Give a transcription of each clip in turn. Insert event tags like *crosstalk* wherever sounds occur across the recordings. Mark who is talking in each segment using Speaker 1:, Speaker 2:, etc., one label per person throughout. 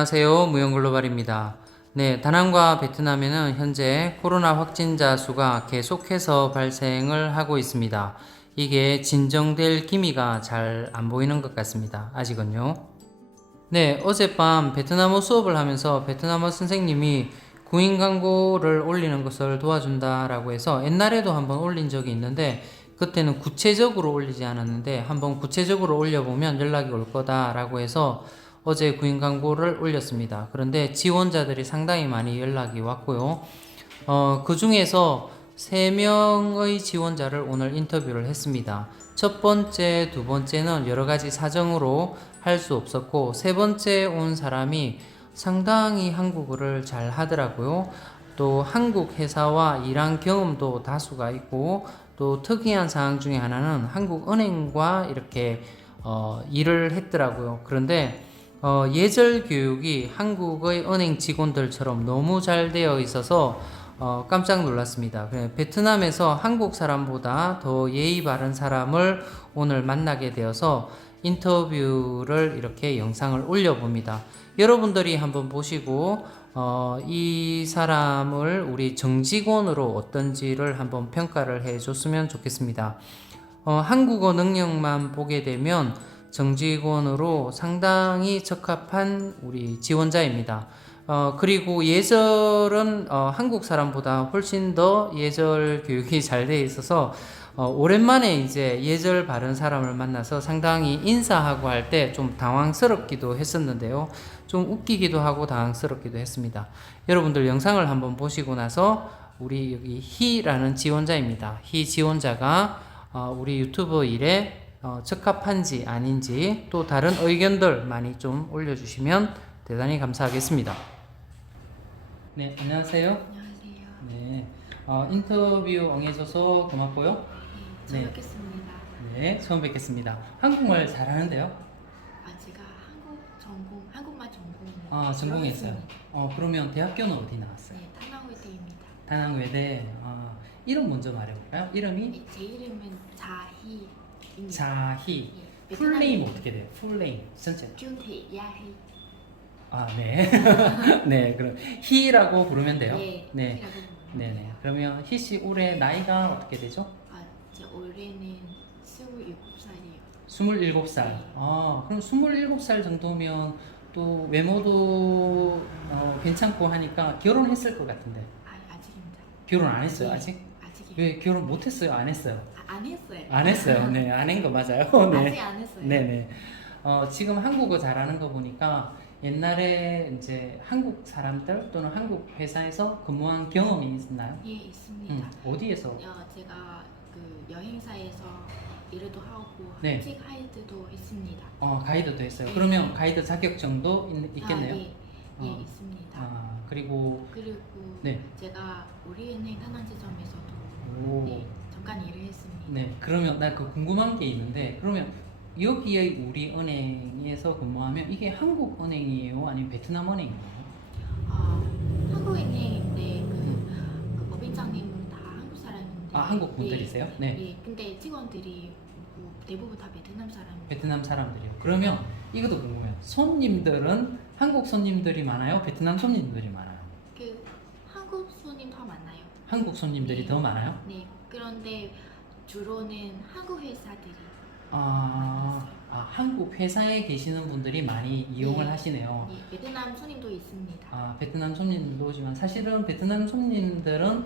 Speaker 1: 안녕하세요. 무용글로벌입니다. 네, 다낭과 베트남에는 현재 코로나 확진자 수가 계속해서 발생을 하고 있습니다. 이게 진정될 기미가 잘 안 보이는 것 같습니다. 아직은요. 네, 어젯밤 베트남어 수업을 하면서 베트남어 선생님이 구인 광고를 올리는 것을 도와준다라고 해서 옛날에도 한번 올린 적이 있는데 그때는 구체적으로 올리지 않았는데 한번 구체적으로 올려보면 연락이 올 거다라고 해서 어제 구인 광고를 올렸습니다. 그런데 지원자들이 상당히 많이 연락이 왔고요. 어, 그 중에서 세 명의 지원자를 오늘 인터뷰를 했습니다. 첫 번째, 두 번째는 여러 가지 사정으로 할 수 없었고, 세 번째 온 사람이 상당히 한국어를 잘 하더라고요. 또 한국 회사와 일한 경험도 다수가 있고, 또 특이한 사항 중에 하나는 한국 은행과 이렇게 어, 일을 했더라고요. 그런데 어, 예절 교육이 한국의 은행 직원들처럼 너무 잘 되어 있어서 어, 깜짝 놀랐습니다. 베트남에서 한국 사람보다 더 예의 바른 사람을 오늘 만나게 되어서 인터뷰를 이렇게 영상을 올려봅니다. 여러분들이 한번 보시고 어, 이 사람을 우리 정직원으로 어떤지를 한번 평가를 해 줬으면 좋겠습니다. 어, 한국어 능력만 보게 되면 정직원으로 상당히 적합한 우리 지원자입니다. 어, 그리고 예절은 어, 한국 사람보다 훨씬 더 예절 교육이 *laughs* 잘돼 있어서 어, 오랜만에 이제 예절 바른 사람을 만나서 상당히 인사하고 할 때 좀 당황스럽기도 했었는데요. 좀 웃기기도 하고 당황스럽기도 했습니다. 여러분들 영상을 한번 보시고 나서 우리 여기 희라는 지원자입니다. 희 지원자가 어, 우리 유튜브 일에 어, 적합한지 아닌지 또 다른 의견들 많이 좀 올려주시면 대단히 감사하겠습니다. 네, 안녕하세요.
Speaker 2: 안녕하세요.
Speaker 1: 네, 어, 인터뷰 응해줘서 고맙고요.
Speaker 2: 네, 잘
Speaker 1: 네.
Speaker 2: 뵙겠습니다.
Speaker 1: 네, 처음 뵙겠습니다. 한국말 잘하는데요?
Speaker 2: 아, 제가 한국 전공, 한국말 전공을
Speaker 1: 아, 전공했어요.
Speaker 2: 어,
Speaker 1: 그러면 대학교는 어디 나왔어요?
Speaker 2: 네, 타나우대입니다.
Speaker 1: 다낭외대. 아, 이름 먼저 말해볼까요? 이름이
Speaker 2: 네, 제 이름은 자희 입니다.
Speaker 1: 자희.
Speaker 2: 예,
Speaker 1: 풀네임 어떻게 돼요? 풀네임 전체.
Speaker 2: 준태 야희.
Speaker 1: 아, 네. *laughs* 네, 그럼 희라고 부르면 돼요.
Speaker 2: 네,
Speaker 1: 네.
Speaker 2: 희라고 부릅니다.
Speaker 1: 네, 네. 그러면 희 씨 올해 나이가 어떻게 되죠?
Speaker 2: 아, 제 올해는 27살이에요.
Speaker 1: 27살.
Speaker 2: 네.
Speaker 1: 아, 그럼 27살 정도면 또 외모도 어, 괜찮고 하니까 결혼했을 것 같은데.
Speaker 2: 아, 아직입니다.
Speaker 1: 결혼 안 했어요,
Speaker 2: 네,
Speaker 1: 아직? 왜 결혼 못 했어요? 안 했어요?
Speaker 2: 아, 안 했어요.
Speaker 1: 안 했어요. 네, 안 한 거 맞아요. *laughs* 네.
Speaker 2: 아직 안 했어요.
Speaker 1: 네, 네. 어, 지금 한국어 잘하는 거 보니까 옛날에 이제 한국 사람들 또는 한국 회사에서 근무한 경험이 있나요?
Speaker 2: 예, 있습니다.
Speaker 1: 음, 어디에서?
Speaker 2: 어, 제가 그 여행사에서 일도 하고
Speaker 1: 네.
Speaker 2: 한직 하이드도 했습니다.
Speaker 1: 어, 가이드도 했어요.
Speaker 2: 네.
Speaker 1: 그러면 가이드 자격증도 있, 있겠네요.
Speaker 2: 아, 예, 예
Speaker 1: 어.
Speaker 2: 있습니다.
Speaker 1: 아, 그리고
Speaker 2: 그리고
Speaker 1: 네.
Speaker 2: 제가 우리은행 타난지점에서도
Speaker 1: 오.
Speaker 2: 네, 잠깐 일을 했습니다.
Speaker 1: 네, 그러면 나 그 궁금한 게 있는데 그러면 여기에 우리 은행에서 근무하면 이게 한국 은행이에요, 아니면 베트남 은행이에요?
Speaker 2: 아, 한국은행인데 그, 그 법인장님은 다 한국 사람인데
Speaker 1: 아, 한국 분들이세요? 네.
Speaker 2: 예, 근데 직원들이 뭐 대부분 다 베트남 사람.
Speaker 1: 베트남 사람들이요. 그러면 이것도 궁금해요. 손님들은 한국 손님들이 많아요, 베트남 손님들이 많아요?
Speaker 2: 그 한국 손님 더 많나요?
Speaker 1: 한국 손님들이
Speaker 2: 네.
Speaker 1: 더 많아요?
Speaker 2: 네, 그런데 주로는 한국 회사들이
Speaker 1: 아, 아, 한국 회사에 계시는 분들이 많이 이용을
Speaker 2: 네.
Speaker 1: 하시네요.
Speaker 2: 예, 베트남 손님도 있습니다.
Speaker 1: 아, 베트남 손님들도 오지만 사실은 베트남 손님들은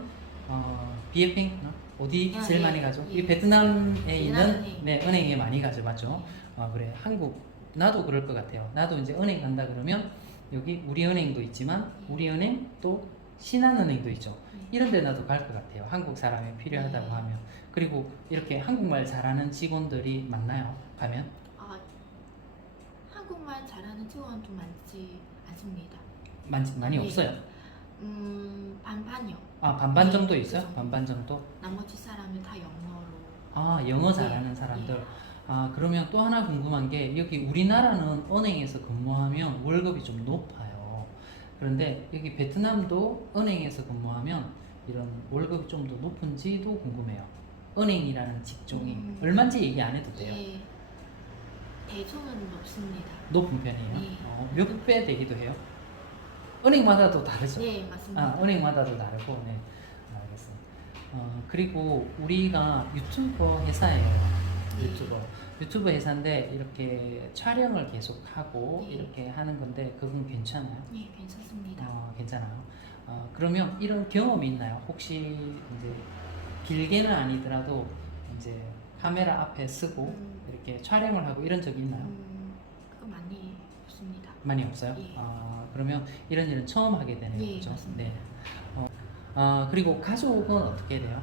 Speaker 1: 어, 비에핑 어디
Speaker 2: 아,
Speaker 1: 제일
Speaker 2: 예,
Speaker 1: 많이 가죠?
Speaker 2: 예.
Speaker 1: 이 베트남에
Speaker 2: 베트남
Speaker 1: 있는
Speaker 2: 은행.
Speaker 1: 네, 은행에 많이 가죠, 맞죠? 아, 그래. 한국 나도 그럴 것 같아요. 나도 이제 은행 간다 그러면 여기 우리 은행도 있지만 우리 은행 또 신한은행도 있죠.
Speaker 2: 네.
Speaker 1: 이런 데 나도 갈 것 같아요. 한국 사람이 필요하다고
Speaker 2: 네.
Speaker 1: 하면. 그리고 이렇게 한국말 잘하는 직원들이 많나요? 가면?
Speaker 2: 아, 한국말 잘하는 직원도 많지 않습니다.
Speaker 1: 많지, 많이
Speaker 2: 네.
Speaker 1: 없어요.
Speaker 2: 음, 반반이요.
Speaker 1: 아, 반반
Speaker 2: 네,
Speaker 1: 정도
Speaker 2: 그
Speaker 1: 있어요?
Speaker 2: 정도.
Speaker 1: 반반 정도?
Speaker 2: 나머지 사람은 다 영어로.
Speaker 1: 아, 영어
Speaker 2: 네.
Speaker 1: 잘하는 사람들. 아, 그러면 또 하나 궁금한 게 여기 우리나라는 은행에서 근무하면 월급이 좀 높아요. 그런데 여기 베트남도 은행에서 근무하면 이런 월급이 좀 더 높은지도 궁금해요. 은행이라는 직종이
Speaker 2: 음.
Speaker 1: 얼마인지 얘기 안 해도 돼요.
Speaker 2: 예. 대충은 높습니다.
Speaker 1: 높은 편이에요.
Speaker 2: 네.
Speaker 1: 어, 몇 배 되기도 해요? 은행마다도 다르죠.
Speaker 2: 네, 맞습니다.
Speaker 1: 아, 은행마다도 다르고, 네. 알겠습니다. 어, 그리고 우리가 유튜버 회사예요.
Speaker 2: 네.
Speaker 1: 유튜버. 유튜브 회사인데 이렇게 촬영을 계속 하고
Speaker 2: 네.
Speaker 1: 이렇게 하는 건데 그건 괜찮아요?
Speaker 2: 네, 괜찮습니다.
Speaker 1: 어, 괜찮아요. 어, 그러면 이런 경험이 있나요? 혹시 이제 길게는 아니더라도 이제 카메라 앞에 쓰고
Speaker 2: 음.
Speaker 1: 이렇게 촬영을 하고 이런 적이 있나요?
Speaker 2: 음, 그거 많이 없습니다.
Speaker 1: 많이 없어요?
Speaker 2: 예.
Speaker 1: 아, 그러면 이런 일은 처음 하게 되는
Speaker 2: 예,
Speaker 1: 거죠?
Speaker 2: 맞습니다.
Speaker 1: 네. 어, 아, 그리고 가족은 어떻게 돼요?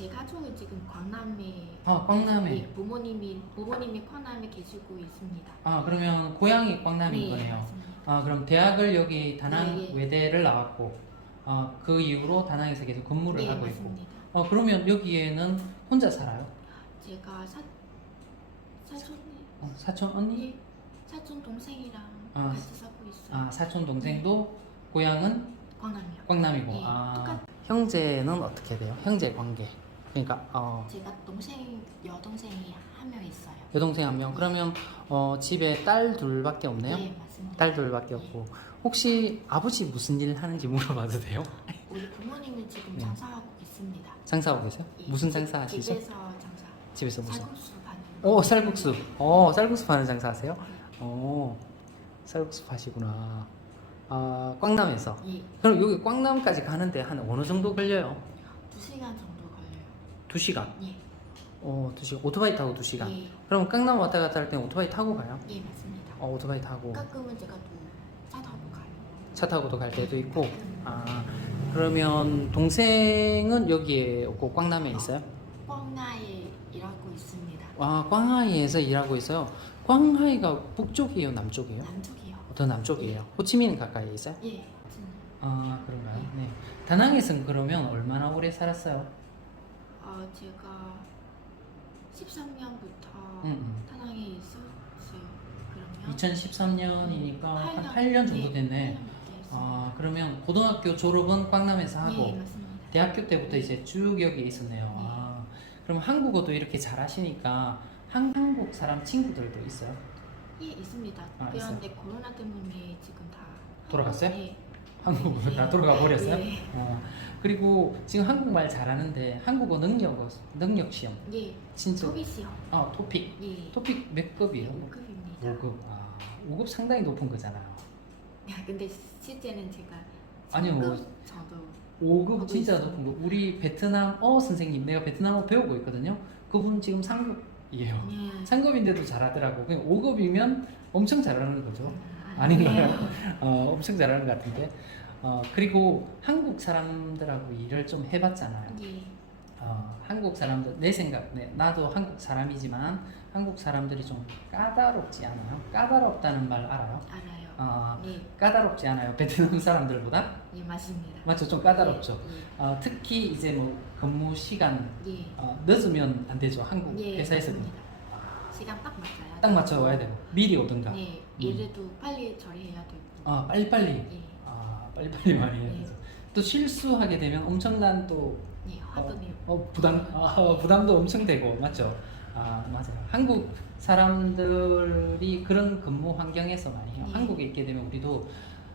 Speaker 2: 아, 제 가족은 지금 광남에
Speaker 1: 아, 광남에.
Speaker 2: 네, 부모님이 부모님이 광남에 계시고 있습니다.
Speaker 1: 아, 그러면 고향이 광남인
Speaker 2: 네,
Speaker 1: 거네요.
Speaker 2: 맞습니다.
Speaker 1: 아, 그럼 대학을 여기 다낭
Speaker 2: 네, 예.
Speaker 1: 외대를 나왔고, 아, 그 이후로 다낭에서 계속 근무를
Speaker 2: 네,
Speaker 1: 하고 있고.
Speaker 2: 맞습니다.
Speaker 1: 어, 그러면 여기에는 혼자 살아요?
Speaker 2: 제가 사 사촌
Speaker 1: 어, 사촌 언니?
Speaker 2: 예, 사촌 동생이랑
Speaker 1: 아,
Speaker 2: 같이 살고 있어요.
Speaker 1: 아, 사촌 동생도 고향은
Speaker 2: 광남이요.
Speaker 1: 광남이고.
Speaker 2: 네,
Speaker 1: 아,
Speaker 2: 똑같-
Speaker 1: 형제는 어떻게 돼요? 형제 관계. 그러니까 어,
Speaker 2: 제가 동생 여동생이 한 명 있어요.
Speaker 1: 여동생 한 명. 그러면 어, 집에 딸 둘밖에 없네요.
Speaker 2: 네, 맞습니다.
Speaker 1: 딸 둘밖에 없고. 혹시 아버지 무슨 일 하는지 물어봐도 돼요? *laughs*
Speaker 2: 우리 부모님은 지금
Speaker 1: 네.
Speaker 2: 장사하고 있습니다.
Speaker 1: 장사하고 계세요?
Speaker 2: 예,
Speaker 1: 무슨
Speaker 2: 집-
Speaker 1: 장사 하시죠?
Speaker 2: 집에서 장사.
Speaker 1: 집에서 무슨?
Speaker 2: 쌀국수 파는.
Speaker 1: 오 쌀국수. 어 쌀국수 파는 장사 하세요?
Speaker 2: 네.
Speaker 1: 오 쌀국수 파시구나. 아 꽝남에서.
Speaker 2: 예,
Speaker 1: 그럼 여기 꽝남까지 가는데 한 어느 정도 걸려요?
Speaker 2: 두 시간 정도 걸려요.
Speaker 1: 두 시간.
Speaker 2: 예,
Speaker 1: 어, 두 시간. 오토바이 타고 두 시간.
Speaker 2: 예,
Speaker 1: 그럼 깡남 왔다 갔다 할 때는 오토바이 타고 가요?
Speaker 2: 예, 맞습니다.
Speaker 1: 어, 오토바이 타고
Speaker 2: 가끔은 제가 또 차 타고 가요.
Speaker 1: 차 타고도 갈 때도 있고.
Speaker 2: 가끔
Speaker 1: 아, 그러면 동생은 여기에 없고 꽝남에 있어요?
Speaker 2: 뻥나에 일하고 있습니다.
Speaker 1: 아, 꽝하이에서 일하고 있어요. 꽝하이가 북쪽이에요, 남쪽이에요?
Speaker 2: 남쪽이요.
Speaker 1: 더 남쪽이에요. 호치민 가까이 있어요?
Speaker 2: 예, 진-
Speaker 1: 아, 그런가요? 네. 다낭에서는 그러면 얼마나 오래 살았어요?
Speaker 2: 어, 제가 13년부터
Speaker 1: 응, 응.
Speaker 2: 다낭에 있었어요. 그러면
Speaker 1: 2013년이니까 한
Speaker 2: 8년,
Speaker 1: 8년 정도 됐네.
Speaker 2: 8년 넘게 했습니다.
Speaker 1: 아, 그러면 고등학교 졸업은 꽝남에서 하고
Speaker 2: 네, 맞습니다.
Speaker 1: 대학교 때부터 이제 쭉 여기 있었네요.
Speaker 2: 네.
Speaker 1: 아, 그럼 한국어도 이렇게 잘하시니까 한- 한국 사람 친구들도 있어요?
Speaker 2: 예, 있습니다.
Speaker 1: 아,
Speaker 2: 그런데 코로나 때문에 지금 다
Speaker 1: 돌아갔어요?
Speaker 2: 예.
Speaker 1: 한국으로
Speaker 2: 예.
Speaker 1: 다 돌아가 버렸어요?
Speaker 2: 예.
Speaker 1: 어, 그리고 지금 한국말 잘하는데 한국어 능력 능력 시험
Speaker 2: 예.
Speaker 1: 진짜
Speaker 2: 토비시요.
Speaker 1: 아 토픽
Speaker 2: 예.
Speaker 1: 토픽 몇 급이에요?
Speaker 2: 5급입니다.
Speaker 1: 5급 아 5급 상당히 높은 거잖아요.
Speaker 2: 근데 실제는 제가
Speaker 1: 아니요, 뭐-
Speaker 2: 3급 저도
Speaker 1: 5급
Speaker 2: 하고
Speaker 1: 진짜
Speaker 2: 있어요.
Speaker 1: 높은 거. 우리 베트남어 선생님 내가 베트남어 배우고 있거든요. 그분 지금 상급이에요.
Speaker 2: 예.
Speaker 1: 상급인데도 잘하더라고. 그냥 5급이면 엄청 잘하는 거죠.
Speaker 2: 아,
Speaker 1: 아닌가요?
Speaker 2: 네. *laughs*
Speaker 1: 어, 엄청 잘하는 것 같은데. 어, 그리고 한국 사람들하고 일을 좀 해봤잖아요.
Speaker 2: 예.
Speaker 1: 어, 한국 사람들, 내 생각, 네, 나도 한국 사람이지만 한국 사람들이 좀 까다롭지 않아요? 까다롭다는 말 알아요?
Speaker 2: 알아요.
Speaker 1: 어,
Speaker 2: 네.
Speaker 1: 까다롭지 않아요? 베트남 사람들보다?
Speaker 2: 예, 맞습니다.
Speaker 1: 맞죠? 좀 까다롭죠?
Speaker 2: 예.
Speaker 1: 어, 특히 이제 뭐 근무 시간
Speaker 2: 예.
Speaker 1: 어, 늦으면 안 되죠. 한국
Speaker 2: 예,
Speaker 1: 회사에서는.
Speaker 2: 맞습니다. 시간 딱 맞아요.
Speaker 1: 딱 맞춰 와야 돼요. 미리 오든가.
Speaker 2: 네, 일도 빨리 처리해야 되고.
Speaker 1: 아, 빨리빨리.
Speaker 2: 예.
Speaker 1: 아, 빨리빨리 많이 해야
Speaker 2: 네.
Speaker 1: 되죠. 또 실수하게 되면 엄청난 또
Speaker 2: 예, 화도 내고.
Speaker 1: 어, 부담, 아, 부담도 엄청 되고, 맞죠? 아, 맞아요. 한국 사람들이 그런 근무 환경에서 많이 해요.
Speaker 2: 네.
Speaker 1: 한국에 있게 되면 우리도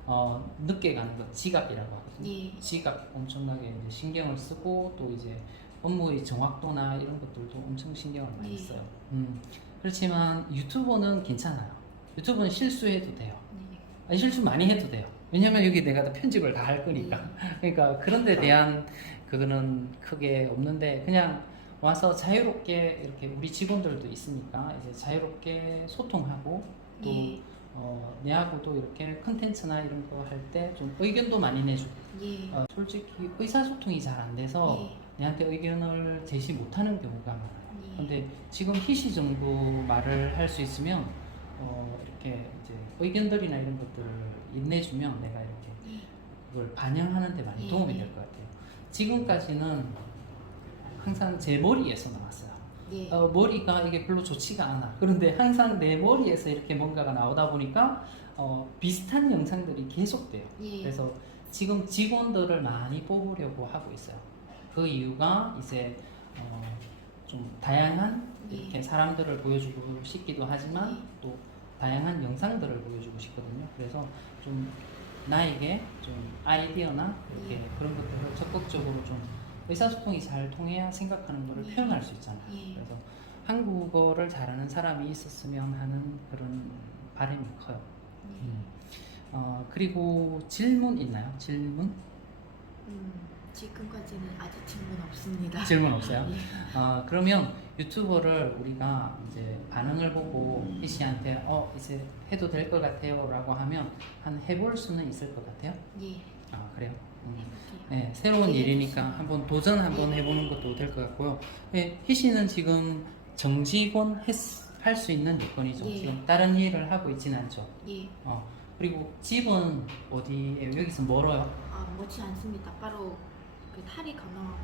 Speaker 1: 어, 늦게 가는 거 지각이라고 하거든요.
Speaker 2: 예.
Speaker 1: 지각 엄청나게 이제 신경을 쓰고 또 이제 업무의 정확도나 이런 것들도 엄청 신경을 많이
Speaker 2: 네.
Speaker 1: 써요. 음, 그렇지만 유튜버는 괜찮아요. 유튜브는 실수해도 돼요.
Speaker 2: 네.
Speaker 1: 아니, 실수 많이 해도 돼요. 왜냐면 여기 내가 다 편집을 다 할 거니까. *laughs* 그러니까 그런 데 대한 그거는 크게 없는데 그냥 와서 자유롭게 이렇게 우리 직원들도 있으니까 이제 자유롭게 소통하고 또
Speaker 2: 예.
Speaker 1: 어, 내하고도 이렇게 컨텐츠나 이런 거 할 때 좀 의견도 많이 내주고
Speaker 2: 예.
Speaker 1: 어, 솔직히 의사소통이 잘 안 돼서
Speaker 2: 예.
Speaker 1: 내한테 의견을 제시 못하는 경우가 많아요.
Speaker 2: 예.
Speaker 1: 근데 지금 희시 정도 말을 할 수 있으면 어, 이렇게 이제 의견들이나 이런 것들을 인내주면 내가 이렇게
Speaker 2: 예.
Speaker 1: 그걸 반영하는 데 많이
Speaker 2: 예.
Speaker 1: 도움이 될 것 같아요. 지금까지는 항상 제 머리에서 나왔어요.
Speaker 2: 예.
Speaker 1: 어, 머리가 이게 별로 좋지가 않아. 그런데 항상 내 머리에서 이렇게 뭔가가 나오다 보니까 어, 비슷한 영상들이 계속돼요.
Speaker 2: 예.
Speaker 1: 그래서 지금 직원들을 많이 뽑으려고 하고 있어요. 그 이유가 이제 어, 좀 다양한
Speaker 2: 예.
Speaker 1: 이렇게 사람들을 보여주고 싶기도 하지만
Speaker 2: 예.
Speaker 1: 또 다양한 영상들을 보여주고 싶거든요. 그래서 좀 나에게 좀 아이디어나 이렇게
Speaker 2: 예.
Speaker 1: 그런 것들을 적극적으로 좀 의사소통이 잘 통해야 생각하는 것을
Speaker 2: 예.
Speaker 1: 표현할 수 있잖아요.
Speaker 2: 예.
Speaker 1: 그래서 한국어를 잘하는 사람이 있었으면 하는 그런 바람이 커요.
Speaker 2: 예.
Speaker 1: 어, 그리고 질문 있나요? 질문?
Speaker 2: 음, 지금까지는 아직 질문 없습니다.
Speaker 1: 질문 없어요? *laughs*
Speaker 2: 예.
Speaker 1: 어, 그러면 유튜버를 우리가 이제 반응을 보고 희 씨한테 어 이제 해도 될 것 같아요라고 하면 한 해볼 수는 있을 것 같아요.
Speaker 2: 예.
Speaker 1: 아 그래요? 음. 네, 새로운
Speaker 2: 예,
Speaker 1: 일이니까 한번 도전 한번 해보는 것도 될 것 같고요. 네, 희 씨는 지금 정직원 할 수 있는 여건이죠.
Speaker 2: 예.
Speaker 1: 지금 다른 일을 하고 있지는 않죠.
Speaker 2: 예.
Speaker 1: 어, 그리고 집은 어디에 여기서 멀어요?
Speaker 2: 아, 멋지 않습니다. 바로 그 다리 건너편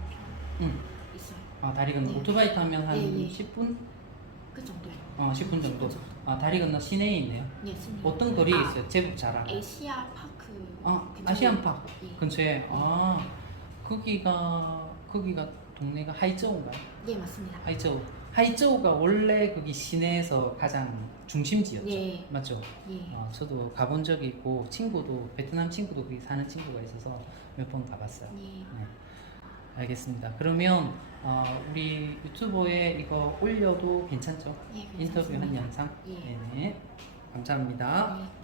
Speaker 1: 응.
Speaker 2: 있어요.
Speaker 1: 아, 다리 건너
Speaker 2: 네.
Speaker 1: 오토바이 타면 한
Speaker 2: 예, 예.
Speaker 1: 10분?
Speaker 2: 그 정도요.
Speaker 1: 어, 10분 정도. 아, 다리 건너 시내에 있네요.
Speaker 2: 예, 스님.
Speaker 1: 어떤 거리에
Speaker 2: 아,
Speaker 1: 있어요? 제법 잘 알아요.
Speaker 2: 에시아 파크.
Speaker 1: 아, 아시안파
Speaker 2: 예.
Speaker 1: 근처에. 아, 거기가 거기가 동네가 하이저우인가요?
Speaker 2: 예, 맞습니다.
Speaker 1: 하이저우. 하이저우가 원래 거기 시내에서 가장 중심지였죠.
Speaker 2: 예.
Speaker 1: 맞죠?
Speaker 2: 예.
Speaker 1: 어, 저도 가본 적이 있고 친구도 베트남 친구도 거기 사는 친구가 있어서 몇 번 가봤어요.
Speaker 2: 예.
Speaker 1: 네. 알겠습니다. 그러면 어, 우리 유튜브에 이거 올려도 괜찮죠?
Speaker 2: 예,
Speaker 1: 인터뷰한
Speaker 2: 괜찮습니다.
Speaker 1: 영상.
Speaker 2: 예.
Speaker 1: 네네. 감사합니다.
Speaker 2: 예.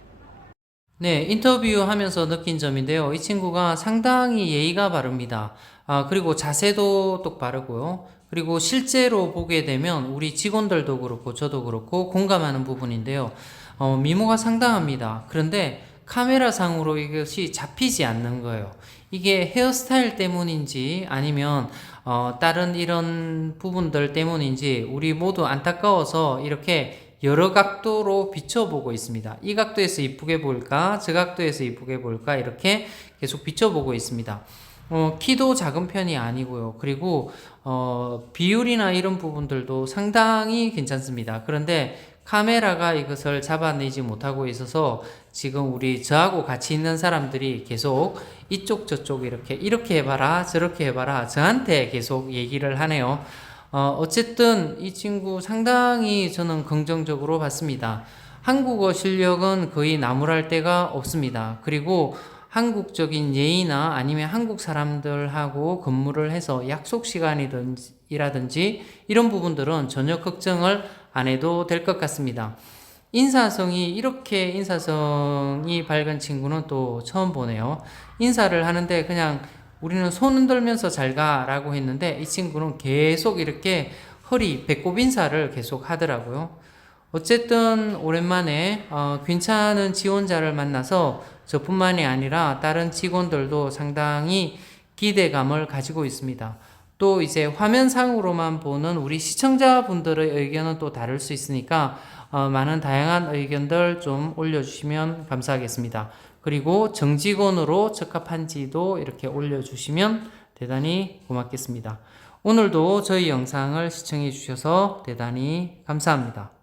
Speaker 1: 네, 인터뷰하면서 느낀 점인데요. 이 친구가 상당히 예의가 바릅니다. 아, 그리고 자세도 똑바르고요. 그리고 실제로 보게 되면 우리 직원들도 그렇고 저도 그렇고 공감하는 부분인데요. 어, 미모가 상당합니다. 그런데 카메라 상으로 이것이 잡히지 않는 거예요. 이게 헤어스타일 때문인지 아니면 어, 다른 이런 부분들 때문인지 우리 모두 안타까워서 이렇게 여러 각도로 비춰보고 있습니다. 이 각도에서 이쁘게 볼까, 저 각도에서 이쁘게 볼까 이렇게 계속 비춰보고 있습니다. 어, 키도 작은 편이 아니고요. 그리고 어, 비율이나 이런 부분들도 상당히 괜찮습니다. 그런데 카메라가 이것을 잡아내지 못하고 있어서 지금 우리 저하고 같이 있는 사람들이 계속 이쪽 저쪽 이렇게 이렇게 해봐라 저렇게 해봐라 저한테 계속 얘기를 하네요. 어, 어쨌든 이 친구 상당히 저는 긍정적으로 봤습니다. 한국어 실력은 거의 나무랄 데가 없습니다. 그리고 한국적인 예의나 아니면 한국 사람들하고 근무를 해서 약속 시간이라든지 이런 부분들은 전혀 걱정을 안 해도 될 것 같습니다. 인사성이 이렇게 인사성이 밝은 친구는 또 처음 보네요. 인사를 하는데 그냥 우리는 손 흔들면서 잘 가라고 했는데 이 친구는 계속 이렇게 허리 배꼽 인사를 계속 하더라고요. 어쨌든 오랜만에 어, 괜찮은 지원자를 만나서 저뿐만이 아니라 다른 직원들도 상당히 기대감을 가지고 있습니다. 또 이제 화면상으로만 보는 우리 시청자분들의 의견은 또 다를 수 있으니까 어, 많은 다양한 의견들 좀 올려주시면 감사하겠습니다. 그리고 정직원으로 적합한지도 이렇게 올려주시면 대단히 고맙겠습니다. 오늘도 저희 영상을 시청해 주셔서 대단히 감사합니다.